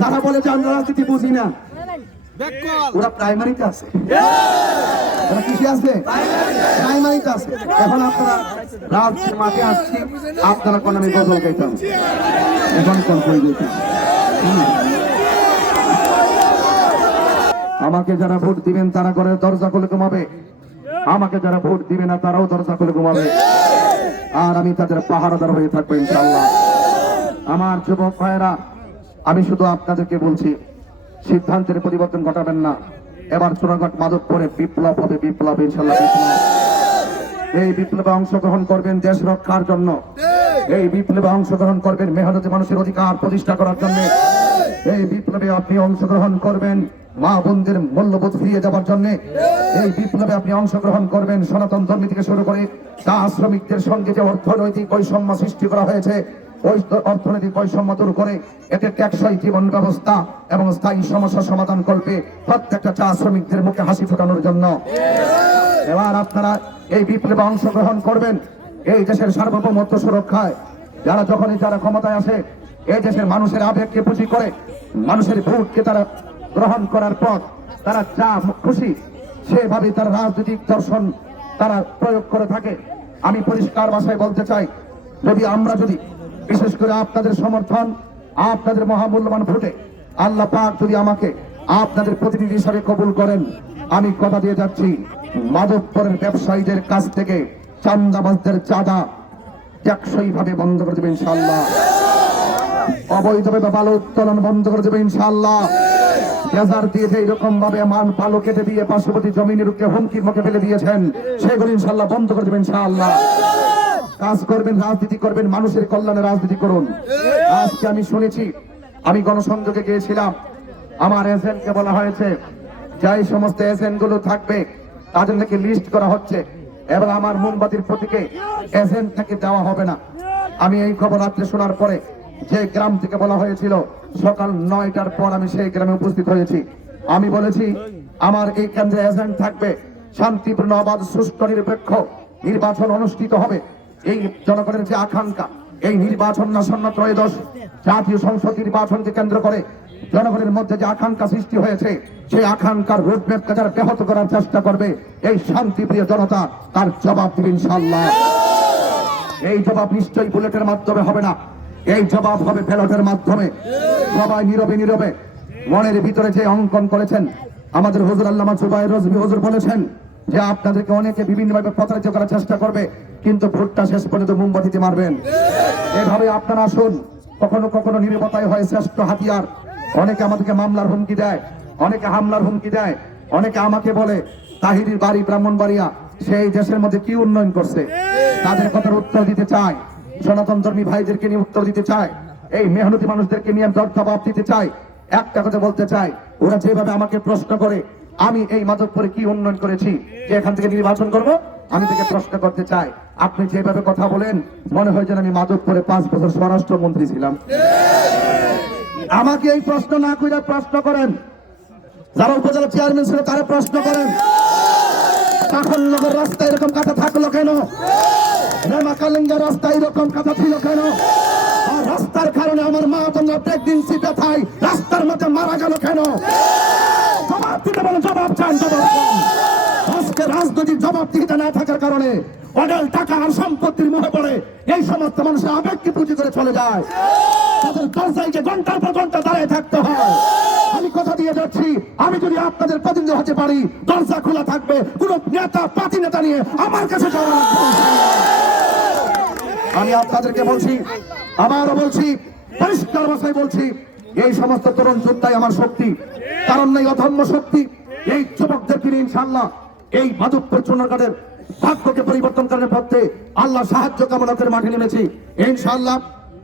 যারা বলে যে আমরা রাজনীতি বুঝি না। ওরা প্রাইমারিতে আছে। ওরা কিসে আছে? প্রাইমারিতে আছে। এখন আপনারা রাজনীতির মাঠে আসছি। আপনারা কোন আমি এখন কোন গাইতাম আমাকে যারা ভোট দিবেন তারা করে দরজা খুলে ঘুমাবে। আমাকে যারা ভোট দিবে না তারাও দরজা খুলে ঘুমাবে। আর আমি তাদের পাহারাদার হয়ে থাকব ইনশাল্লাহ আমার যুবক ভাইয়েরা আমি শুধু আপনাদেরকে বলছি, সিদ্ধান্তের পরিবর্তন ঘটাবেন না। এবার চূড়াঘাট মাধবপুরে বিপ্লব হবে, বিপ্লব ইনশাল্লাহ এই বিপ্লবে অংশগ্রহণ করবেন দেশ রক্ষার জন্য। এই বিপ্লবে অংশগ্রহণ করবেন মেহনতি মানুষের অধিকার প্রতিষ্ঠা করার জন্য। এই বিপ্লবে আপনি অংশগ্রহণ করবেন মা বোনদের মূল্যবোধ ফিরিয়ে যাওয়ার জন্য। এই বিপ্লবে আপনি অংশগ্রহণ করবেন সনাতন ধর্ম থেকে শুরু করে চা শ্রমিকদের সঙ্গে যে অর্থনৈতিক বৈষম্য সৃষ্টি করা হয়েছে অর্থনৈতিক বৈষম্য দূর করে। এতে টেকসই জীবন ব্যবস্থা এবং স্থায়ী সমস্যা সমাধান করবে প্রত্যেকটা চা শ্রমিকদের মুখে হাসি ফোটানোর জন্য। এবার আপনারা এই বিপ্লবে অংশগ্রহণ করবেন এই দেশের সার্বভৌমত্ব সুরক্ষায়। যারা যখনই যারা ক্ষমতায় আসে, এই দেশের মানুষের আবেগকে পুঁজি করে, মানুষের ভোটকে তারা গ্রহণ করার পর তারা যা খুশি সেভাবে তার রাজনৈতিক দর্শন তারা প্রয়োগ করে থাকে। আমি পরিষ্কার ভাষায় বলতে চাই, যদি আমরা যদি বিশেষ করে আপনাদের সমর্থন, আপনাদের মহামূল্যবান ভোটে। আল্লাহ পাক যদি আমাকে আপনাদের প্রতিনিধি হিসাবে কবুল করেন, আমি কথা দিয়ে যাচ্ছি মাদকপুরের ব্যবসায়ীদের কাছ থেকে চান্দাবাজদের চাঁদা টেকসই ভাবে বন্ধ করে দেবে ইনশাল্লাহ অবৈধভাবে বালু উত্তোলন বন্ধ করে দেবে ইনশাল্লাহ ডেজার দিয়ে যে এরকম ভাবে মান পালো কেটে দিয়ে পার্শ্ববর্তী জমিনের হুমকির মুখে ফেলে দিয়েছেন, সেগুলো ইনশাল্লাহ বন্ধ করে দেবেন ইনশাআল্লাহ। কাজ করবেন রাজনীতি করবেন মানুষের কল্যাণে রাজনীতি করুন। আজকে আমি শুনেছি আমি গণসংযোগে গিয়েছিলাম আমার এজেন্টকে বলা হয়েছে যে এই সমস্ত এজেন্টগুলো থাকবে তাদের নাকি লিস্ট করা হচ্ছে এবং আমার মোমবাতির প্রতীকে এজেন্ট থেকে দেওয়া হবে না। আমি এই খবর রাত্রে শোনার পরে যে গ্রাম থেকে বলা হয়েছিল সকাল নয়টার পর আমি সেই গ্রামে উপস্থিত হয়েছি। আমি বলেছি আমার এই কেন্দ্রে এজেন্ট থাকবে শান্তিপূর্ণ অবাধ সুষ্ঠু নিরপেক্ষ নির্বাচন অনুষ্ঠিত হবে। এই জনগণের যে আকাঙ্ক্ষা, এই নির্বাচন আসন্ন ত্রয়োদশ জাতীয় সংসদ নির্বাচনকে কেন্দ্র করে জনগণের মধ্যে যে আকাঙ্ক্ষা সৃষ্টি হয়েছে, সেই আকাঙ্ক্ষার রোডম্যাপকে যারা ব্যাহত করার চেষ্টা করবে, এই শান্তিপ্রিয় জনতা তার জবাব দেবে ইনশাল্লাহ এই জবাব নিশ্চয়ই বুলেটের মাধ্যমে হবে না, এই জবাব হবে ব্যালটের মাধ্যমে। সবাই নীরবে নীরবে মনের ভিতরে যে অঙ্কন করেছেন, আমাদের হজুর আল্লামা জুবাই রজবি হুজুর বলেছেন যে আপনাদেরকে অনেকে বিভিন্নভাবে প্রতারিত করার চেষ্টা করবে, কিন্তু ভোটটা শেষ পর্যন্ত মোমবাতিতে মারবেন। এভাবে আপনারা আসুন, কখনো কখনো নিরাপত্তায় হয় শ্রেষ্ঠ হাতিয়ার। অনেকে আমাদেরকে মামলার হুমকি দেয়, অনেকে হামলার হুমকি দেয়, অনেকে আমাকে বলে তাহিরির বাড়ি, ব্রাহ্মণবাড়িয়া সেই দেশের মধ্যে কি উন্নয়ন করছে? তাদের কথার উত্তর দিতে চাই সনাতন ধর্মী ভাইদেরকে নিয়ে উত্তর দিতে চাই এই মেহনতি মানুষদেরকে নিয়ে জবাব দিতে চাই একটা কথা বলতে চাই ওরা যেভাবে আমাকে প্রশ্ন করে আমি এই মাধবপুরে কি উন্নয়ন করেছি? যে এখান থেকে নির্বাচন করব, আমি থেকে প্রশ্ন করতে চাই। আপনি যেভাবে কথা বলেন, মনে হয় যেন আমি মাধবপুরে পাঁচ বছর স্বরাষ্ট্রমন্ত্রী ছিলাম। আমাকে এই প্রশ্ন না করে প্রশ্ন করেন। যারা উপজেলা চেয়ারম্যান ছিল, তারা প্রশ্ন করেন। তখন নগর রাস্তায় এরকম কাটা থাকল কেন? রেমা কালিঙ্গা রাস্তায় এরকম কাটা ছিল কেন? রাস্তার কারণে আমার মা তোমরা প্রেগনেন্সি ব্যথায় রাস্তার মধ্যে মারা গেল কেন? জবাব দিতে বলে জবাব চান আজকে রাজনৈতিক জবাব দিতে না থাকার কারণে অডেল টাকা আর সম্পত্তির মুখে পড়ে। এই সমস্ত মানুষের আবেগকে পুঁজি করে চলে যায়। তাদের দরজায় যে ঘণ্টার পর ঘণ্টা দাঁড়িয়ে থাকতে হয়। আমি কথা দিয়ে যাচ্ছি, আমি যদি আপনাদের প্রতিনিধি হতে পারি, দরজা খোলা থাকবে, কোন নেতা, পাতি নেতা নিয়ে আমার কাছে। আমি আপনাদেরকে বলছি, আবারও বলছি, পরিষ্কার ভাষায় বলছি, এই সমস্ত তরুণ যোদ্ধাই আমার শক্তি। কারণ নাই অধর্ম শক্তি এই যুবকদেরকে নিয়ে ইনশাল্লাহ এই মাধবপুর চুনারঘাটের ভাগ্যকে পরিবর্তন করার পথে আল্লাহ সাহায্য কামনা করে মাঠে নেমেছি। ইনশাল্লাহ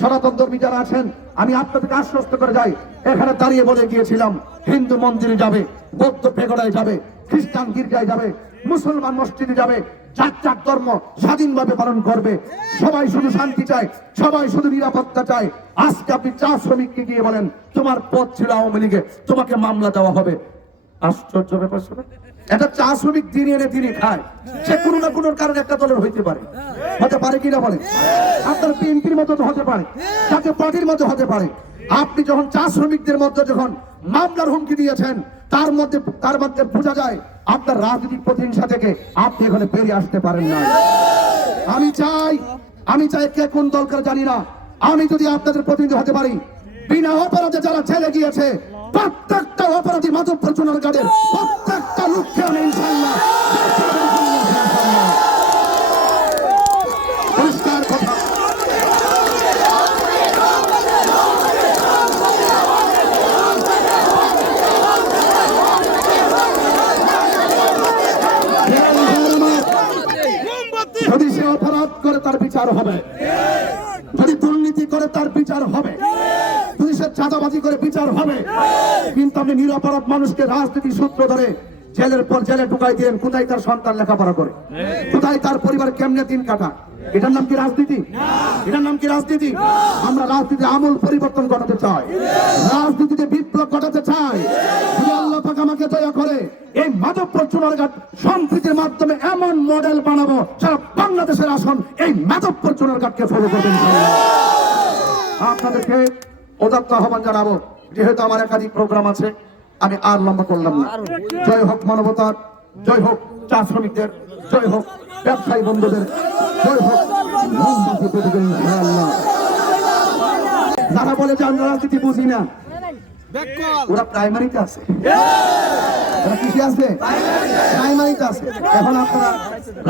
সনাতন ধর্মী যারা আছেন, আমি আপনাদেরকে আশ্বস্ত করে যাই, এখানে দাঁড়িয়ে বলে গিয়েছিলাম, হিন্দু মন্দিরে যাবে, বৌদ্ধ পেগড়ায় যাবে, খ্রিস্টান গির্জায় যাবে, মুসলমান মসজিদে যাবে যার যার ধর্ম স্বাধীনভাবে পালন করবে। সবাই শুধু শান্তি চায়, সবাই শুধু নিরাপত্তা চায়। আজকে আপনি চা শ্রমিককে গিয়ে বলেন, তোমার পদ ছিল আওয়ামী লীগে, তোমাকে মামলা দেওয়া হবে। আশ্চর্য ব্যাপার শোনা একটা চা শ্রমিক দিনে এনে দিনে খায়। সে কোনো না কোনো কারণে একটা দলের হইতে পারে। হতে পারে কিনা বলে আপনার বিএনপির মতো তো হতে পারে, তাকে পার্টির মতো হতে পারে। আপনি যখন চা শ্রমিকদের মধ্যে যখন মামলার হুমকি দিয়েছেন তার মধ্যে তার মধ্যে বোঝা যায় আপনার রাজনৈতিক প্রতিহিংসা থেকে আপনি এখানে বেরিয়ে আসতে পারেন না আমি চাই আমি চাই কে কোন দলকে জানি না। আমি যদি আপনাদের প্রতিনিধি হতে পারি, বিনা অপরাধে যারা ছেলে গিয়েছে, প্রত্যেকটা অপরাধী মাধব প্রচুর গাড়ির প্রত্যেকটা লক্ষ্যে আমি ইনশাল্লাহ পরিষ্কার কথা যদি সে অপরাধ করে তার বিচার হবে। যদি দুর্নীতি করে তার বিচার হবে। সে চাঁদাবাজি করে বিচার হবে। কিন্তু আপনি নিরপরাধ মানুষকে রাজনীতির সূত্র ধরে জেলের পর জেলে ঢুকাই দিলেন কোথায় তার সন্তান লেখাপড়া করে? কোথায় তার পরিবার কেমনে দিন কাটা এটার নাম কি রাজনীতি? এটার নাম কি রাজনীতি? আমরা রাজনীতি আমূল পরিবর্তন ঘটাতে চাই। রাজনীতিতে বিপ্লব ঘটাতে চাই। আমাকে দয়া করে, এই মাধবপুর চুনারঘাট সম্প্রীতির মাধ্যমে এমন মডেল বানাবো সারা বাংলাদেশের আসন এই মাধবপুর চুনারঘাটকে ফলো করবেন আপনাদেরকে আহ্বান জানাব, যেহেতু আমার একাধিক প্রোগ্রাম আছে, আমি আর লম্বা করলাম না। জয় হোক মানবতার, জয় হোক চা শ্রমিকদের, জয় হোক ব্যবসায়ী বন্ধুদের যারা বলে যে আমরা রাজনীতি বুঝি না, ওরা প্রাইমারিতে আছে। ওরা কৃষি আছে? প্রাইমারিতে আছে। এখন আপনারা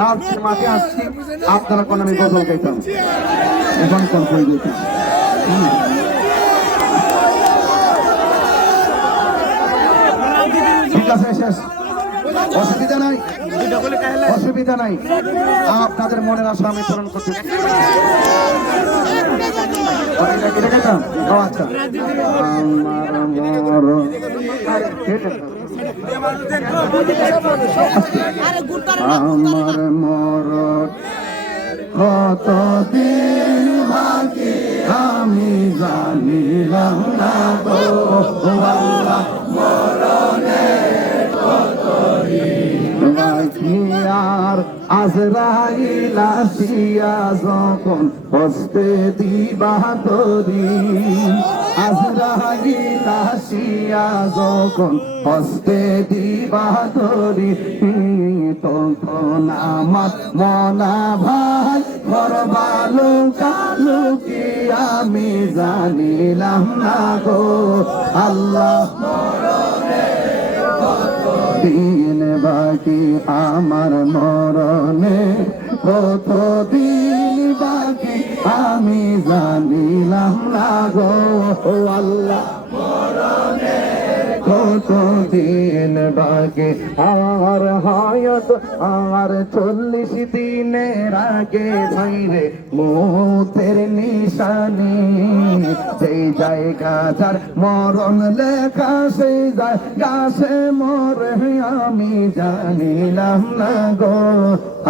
রাজনীতির মাঠে আসছি, আপনারা কোন আমি গজল গাইতাম এখন কোন ঠিক আছে, শেষ। অসুবিধা নাই। অসুবিধা নাই। আপনাদের মনের আশা আমি পূরণ করতে আচ্ছা আমার মরণ আমার মরণ কত দিন বাকি আমি জানিলাম না গো। আল্লাহ বাকি আজরাইল আসিয়া যখন হস্তে দিবা তরি আজরাইল আসিয়া যখন হস্তে দিবা তরি তখন আমার মনা ভাই করবা লুকা লুকি আমি জানিলাম না গো? আল্লাহ দিন বাকি আমার মরণে কত দিন বাকি? আমি জানিলাম না গো আল্লাহ কত দিন বাকি আর হায়াত আর চল্লিশ দিনের আগে ভাইরে, মুতের নিশানি সেই জায়গা যার মরণ লেখা, সেই জায়গা সে মরে, আমি জানিলাম না গো।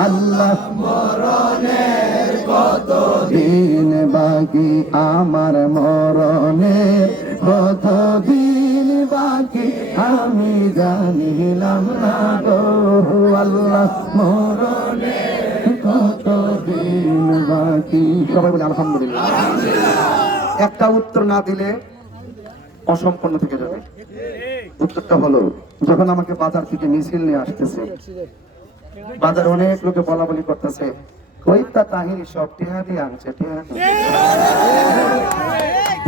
আল্লাহ, মরণের কত দিন বাকি? আমার মরণের কত দিন আমি জানিলাম না গো, আল্লাহ মরণে কত দিন বাকি? সবাই বলে আলহামদুলিল্লাহ। একটা উত্তর না দিলে অসম্পন্ন থেকে যাবে। উত্তরটা হলো, যখন আমাকে বাজার থেকে মিছিল নিয়ে আসতেছে, বাজার অনেক লোকে বলা বলি করতেছে কইতা তাহিনী সব টিহা দিয়ে আনছে টিহা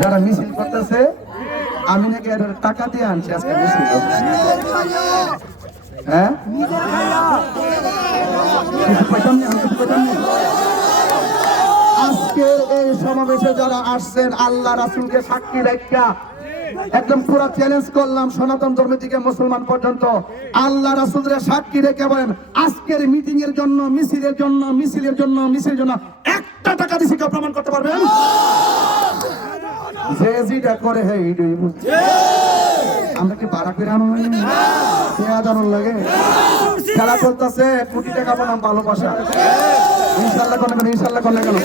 যারা মিছিল করতেছে আমি নাকি টাকা দিয়ে আনছি আজকে মিছিল হ্যাঁ। আজকের এই সমাবেশে যারা আসছেন, আল্লাহ রাসুলকে সাক্ষী একদম পুরো চ্যালেঞ্জ করলাম সনাতন মুসলমান পর্যন্ত। আল্লাহ সাক্ষী রেখে বলেন, আজকের মিটিং এর জন্য, মিছিলের জন্য মিছিলের জন্য মিছিলের জন্য একটা টাকা দিছি কেউ প্রমাণ করতে পারবেন? যে যেটা করে হে এইটাই বুঝছি। আমরা কি বাড়া করে আনো হয়নি লাগে? খেলা চলতেছে কোটি টাকা বনাম ভালোবাসা ইনশাল্লাহ কোন কেন ইনশাল্লাহ কোন? কেন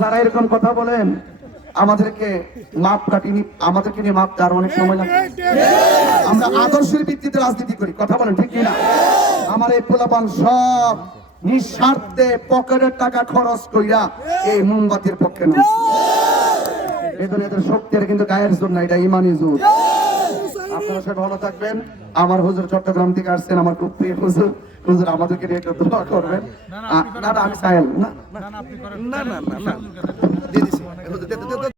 যারা এরকম কথা বলেন আমাদেরকে মাপ কাটিনি আমাদেরকে নিয়ে মাপ দেওয়ার অনেক সময় লাগে। আমরা আদর্শের ভিত্তিতে রাজনীতি করি কথা বলেন ঠিক কিনা? আমার এই পোলাপান সব নিঃস্বার্থে পকেটের টাকা খরচ কইরা এই মোমবাতির পক্ষে নয় শক্তির কিন্তু গায়ের জোর না এটা ইমানি জোর। আপনারা সবাই ভালো থাকবেন। আমার হুজুর চট্টগ্রাম থেকে আসছেন আমার খুব প্রিয় হুজুর। হুজুর আমাদেরকে নিয়ে একটু দোয়া করবেন। না না আমি চাইল না। না না না না